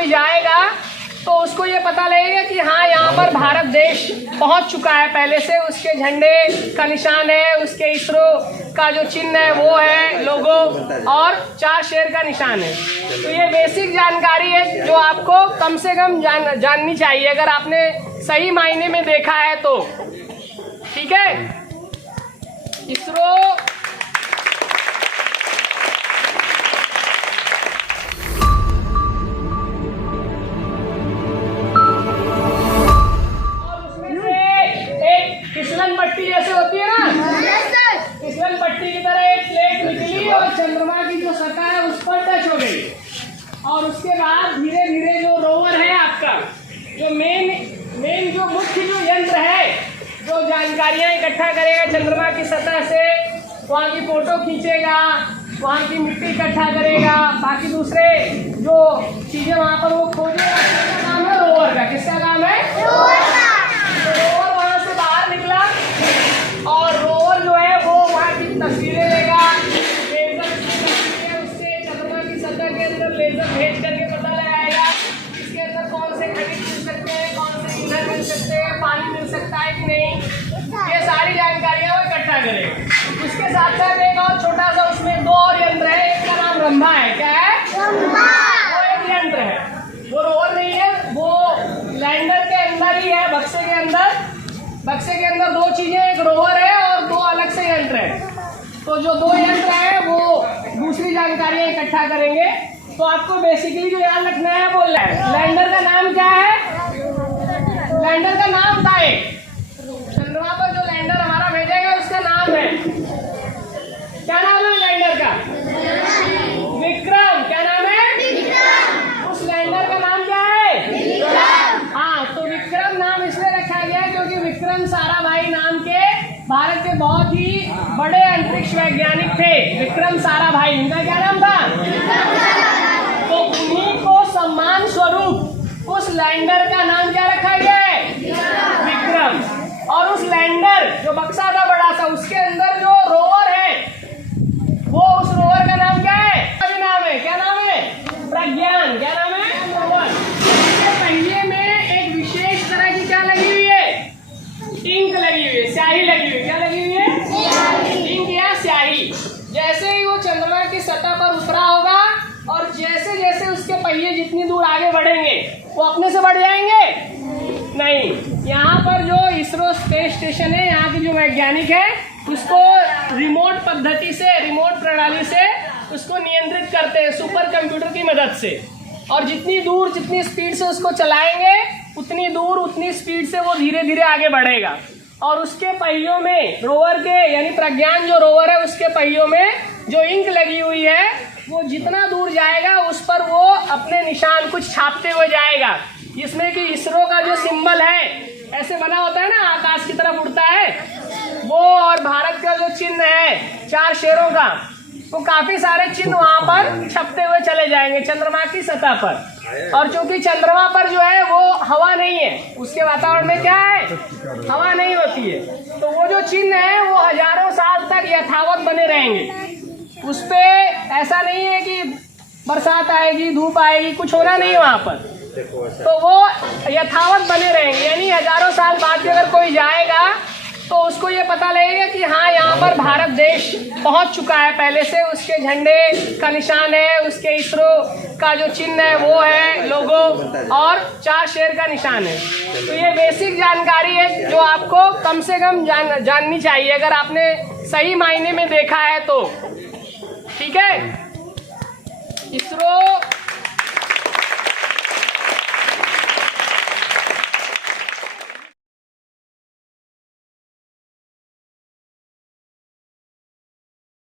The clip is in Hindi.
कोई जाएगा तो उसको ये पता लगेगा कि हाँ यहाँ पर भारत देश पहुँच चुका है पहले से। उसके झंडे का निशान है, उसके इसरो का जो चिन्ह है वो है, लोगो, और 4 शेर का निशान है। तो ये बेसिक जानकारी है जो आपको कम से कम जाननी चाहिए अगर आपने सही मायने में देखा है तो। ठीक है, इसरो फिसलन पट्टी जैसे होती है ना, फिसलन पट्टी की तरह एक प्लेट निकली और चंद्रमा की जो सतह है उस पर टच हो गई। और उसके बाद धीरे धीरे जो रोवर है आपका, जो मेन जो मुख्य जो यंत्र है जो जानकारियां इकट्ठा करेगा चंद्रमा की सतह से, वहाँ की फोटो खींचेगा, वहाँ की मिट्टी इकट्ठा करेगा, बाकी दूसरे जो चीजें वहाँ पर वो खोजेगा। किसका काम है? रोवर का। किसका काम है? रोवर वहाँ से बाहर निकला और रोवर जो है वो वहाँ की तस्वीरें लेगा, लेजर उससे चंद्रमा की सतह के अंदर लेजर भेज करके पता लगाएगा इसके अंदर कौन से खनिज मिल सकते हैं, कौन से ईंधन मिल सकते हैं, पानी मिल सकता है कि नहीं, ये सारी जानकारियां वो इकट्ठा करेगा। उसके साथ साथ एक और छोटा सा उसमें 2 और यंत्र है, एक का नाम रंभा है। क्या है? रंभा। वो एक यंत्र है, वो रोवर नहीं है, वो लैंडर के अंदर ही है, बक्से के अंदर। बक्से के अंदर 2 चीजें, एक रोवर है और 2 अलग से यंत्र है। तो जो 2 यंत्र है वो दूसरी जानकारियां इकट्ठा करेंगे। तो आपको बेसिकली जो याद रखना है वो लैंडर का नाम क्या है? लैंडर का नाम था एक, चंद्रमा पर जो लैंडर हमारा भेजेगा उसका नाम है, क्या नाम है लैंडर का? विक्रम। क्या नाम है? विक्रम। उस लैंडर का नाम क्या है? हाँ, तो विक्रम नाम इसलिए रखा गया क्योंकि विक्रम साराभाई नाम के भारत के बहुत ही बड़े अंतरिक्ष वैज्ञानिक थे। विक्रम साराभाई, उनका क्या नाम था? तो उन्हीं को सम्मान स्वरूप उस लैंडर का नाम क्या रखा गया है? विक्रम। और उस लैंडर जो बक्सा था बड़ा सा, उसके अंदर जो रोवर है वो, उस रोवर का नाम क्या है? नाम है, क्या नाम है? प्रज्ञान। क्या नाम है? रोवर। इसके पहिए में एक विशेष तरह की क्या लगी हुई है? इंक लगी हुई है, स्याही लगी हुई है। क्या लगी हुई है? इंक या स्याही। जैसे ही वो चंद्रमा की सतह पर उतरा होगा और जैसे जैसे उसके पहिए जितनी दूर आगे बढ़ेंगे वो अपने से बढ़ जाएंगे? नहीं। यहाँ पर जो इसरो स्पेस स्टेशन है, यहाँ के जो वैज्ञानिक है उसको रिमोट पद्धति से, रिमोट प्रणाली से उसको नियंत्रित करते हैं सुपर कंप्यूटर की मदद से। और जितनी दूर जितनी स्पीड से उसको चलाएंगे उतनी दूर उतनी स्पीड से वो धीरे धीरे आगे बढ़ेगा। और उसके पहियों में, रोवर के यानी प्रज्ञान जो रोवर है उसके पहियों में जो इंक लगी हुई है वो जितना दूर जाएगा उस पर वो अपने निशान कुछ छापते हुए जाएगा, जिसमें कि इसरो का जो सिंबल है ऐसे बना होता है ना, आकाश की तरफ उड़ता है वो, और भारत का जो चिन्ह है 4 शेरों का, वो काफी सारे चिन्ह वहां पर छपते हुए चले जाएंगे चंद्रमा की सतह पर। और चूंकि चंद्रमा पर जो है वो हवा नहीं है, उसके वातावरण में क्या है? हवा नहीं होती है, तो वो जो चिन्ह है वो हजारों साल तक यथावत बने रहेंगे। उस पे ऐसा नहीं है कि बरसात आएगी, धूप आएगी, कुछ होना नहीं वहां पर, तो वो यथावत बने रहेंगे। यानी हजारों साल बाद भी अगर कोई जाएगा तो उसको ये पता लगेगा कि हाँ यहाँ पर भारत देश पहुँच चुका है पहले से। उसके झंडे का निशान है, उसके इसरो का जो चिन्ह है वो है, लोगो, और 4 शेर का निशान है। तो ये बेसिक जानकारी है जो आपको कम से कम जाननी चाहिए अगर आपने सही मायने में देखा है तो। ठीक है, इसरो